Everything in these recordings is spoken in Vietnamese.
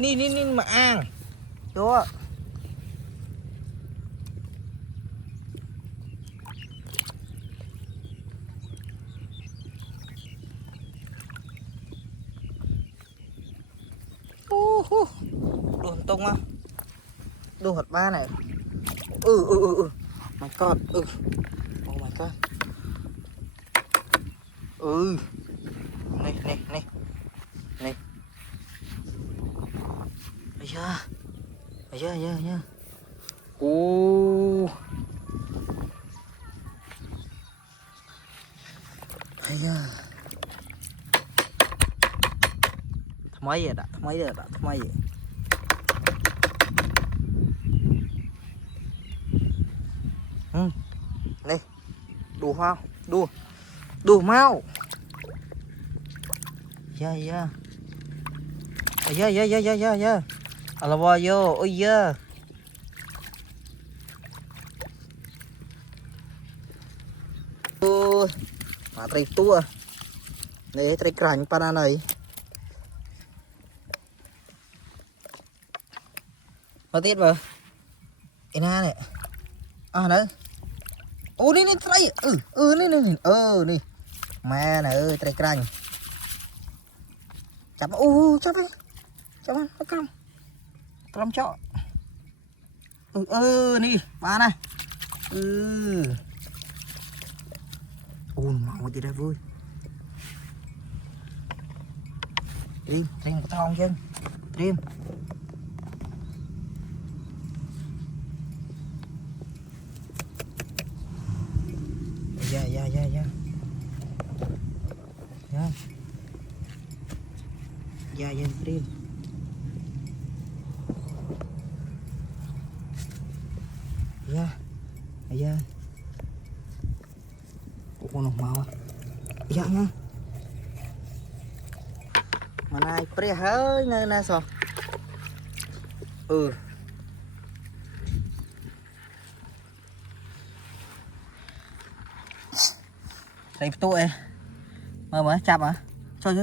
Ní mà ăn đó. Đồn tung á, đồ hột ba này. My God, oh my God. Này này. Ây da. Ây da.ทำไมvậy? Này, đùa mau, đùa mau. Yeah. Alawa yo, ôi da. Mà trai tua. Này trai cành pana này. Mà tiết mà. Ina này. Đấy. Ní trai. Ní. Mẹ này ơi, trai cành. Chắp chắp đi. Chắp ăn, nó cong. Tôm chó. Ní, ba này. Mau thì ra vui. Trim có thon chứ. Trim. Dạ. Dạ, Trim. Dạ. Con nó mau. Dạ nha. Mà này pre hơi nè sao? Đây tụi mà chạp hả? Trời.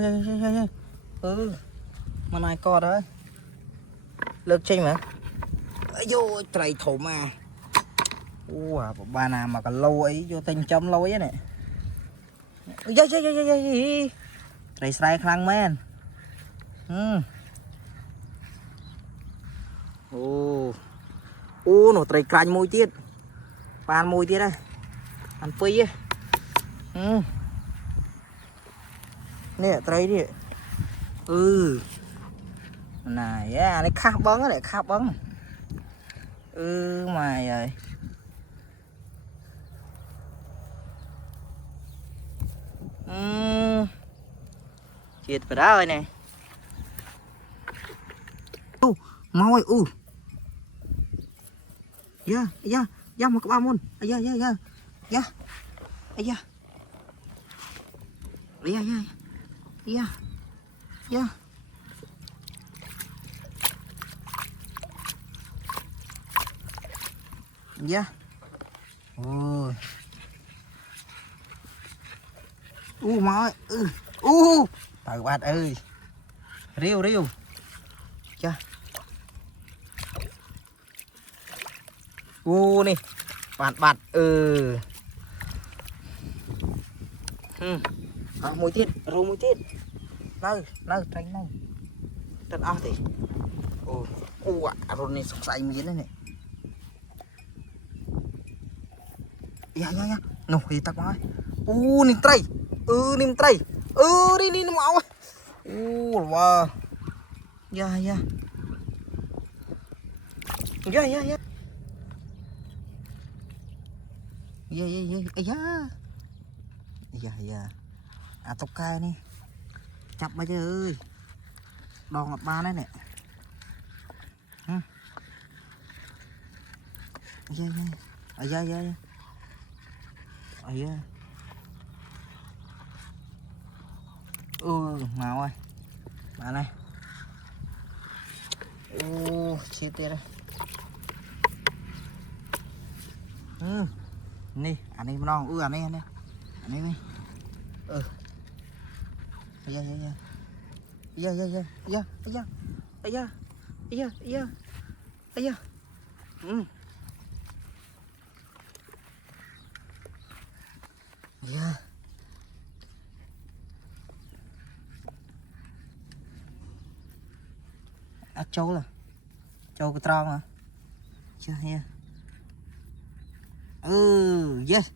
Mà này co đấy. Lực chênh mà. Vô trời thổ mà. Bà nào mà còn lâu ấy vô tình chấm lâu ấy này. Trời sài khăn men. Nó trời cành môi tiết. Bàn môi tiết đây. Ăn phi ấy. Nè trời đi. Này này khắp bấn á, khắp bấn. Mày ơi. Chết vào đó rồi nè. Mau ơi. Dạ mà các bạn muốn. Dạ. Mau ơi. Trời bát ơi. Riêu. Chà. Nè. Bát. Mùi tiết, rô mùi tiết. Nơi, tránh này. Tránh áo thì. Rô này sọc xài miếng này này. Dạ. Nô, thì tắc máu. Nìm tray. Đi nó máu. Wow. Dạ. Dạ. Tóc cay nè. Chắp bây giờ ơi. Đòn ngập ba đấy nè. Dạ. Mau ơi. Bà này. Chia tiết đây. Nè, anh em non. Anh em đi. Dạ. da da da da da da da da da da trâu là trâu cái tròn hả chưa nha yes